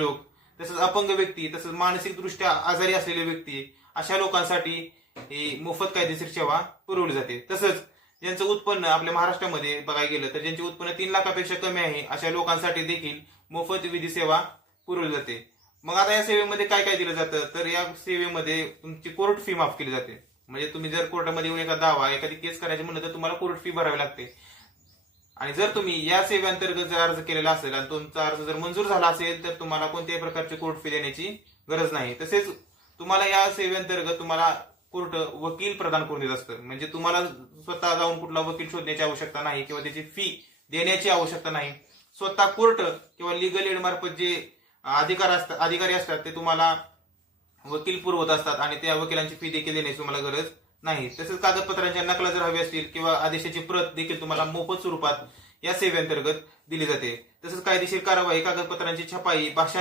लोक, तसंच अपंग व्यक्ती, तसंच मानसिकदृष्ट्या आजारी असलेले व्यक्ती, अशा लोकांसाठी ही मोफत कायदेशीर सेवा पुरवली जाते. तसंच ज्यांचं उत्पन्न आपल्या महाराष्ट्रामध्ये बघायला गेलं तर ज्यांचे उत्पन्न 3 लाखापेक्षा कमी आहे अशा लोकांसाठी देखील मोफत विधी सेवा पुरवली जाते. मग आता या सेवेमध्ये काय काय दिलं जातं, तर या सेवेमध्ये तुमची कोर्ट फी माफ केली जाते. म्हणजे तुम्ही जर कोर्टामध्ये येऊन एखादी केस करायची म्हणलं तर तुम्हाला कोर्ट फी भरावी लागते. आणि जर तुम्ही या सेवेअंतर्गत जर अर्ज केलेला असेल आणि तुमचा अर्ज जर मंजूर झाला असेल तर तुम्हाला कोणत्याही प्रकारची कोर्ट फी देण्याची गरज नाही. तसेच तुम्हाला या सेवेअंतर्गत तुम्हाला कोर्ट वकील प्रदान करून देत असतं. म्हणजे तुम्हाला स्वतः जाऊन कुठला वकील शोधण्याची आवश्यकता नाही किंवा त्याची फी देण्याची आवश्यकता नाही. स्वतः कोर्ट किंवा लिगल एड मार्फत जे अधिकारी असतात ते तुम्हाला वकील पुरवत असतात आणि त्या वकिलांची फी देखील देण्याची तुम्हाला गरज नाही. तसेच कागदपत्रांच्या नकला जर हवी असतील किंवा आदेशाची प्रत देखील तुम्हाला मोफत स्वरूपात या सेवेअंतर्गत दिली जाते. तसेच कायदेशीर कारवाई, कागदपत्रांची छपाई, भाषा